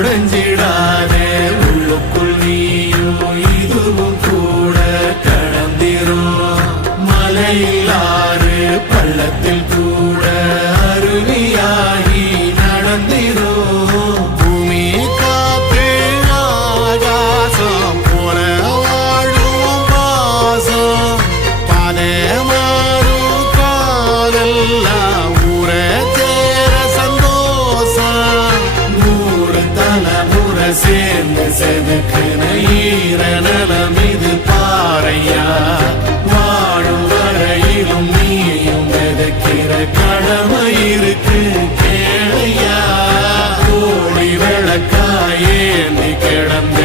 உடைஞ்சிடாதே உள்ளுக்குள் நீயும் இதுவும் கூட கடந்திரும் மலையிலாறு பள்ளத்தில் கூட அருவியாகி நடந்திரும் பூமி காத்து ஆகாசம் போல வாழும் பாசம் பாதை மாறும் காலெல்லாம் ஊரை சேர சந்தோஷம் 100 தலைமுறை சேர்ந்து செதுக்குன ஈர நலம் இது பாறையா வாழும் வரையிலும் நீயும் விதைக்கிற கடமை இருக்கு கேளையா கோடி விளக்காயேந்தி கிடந்த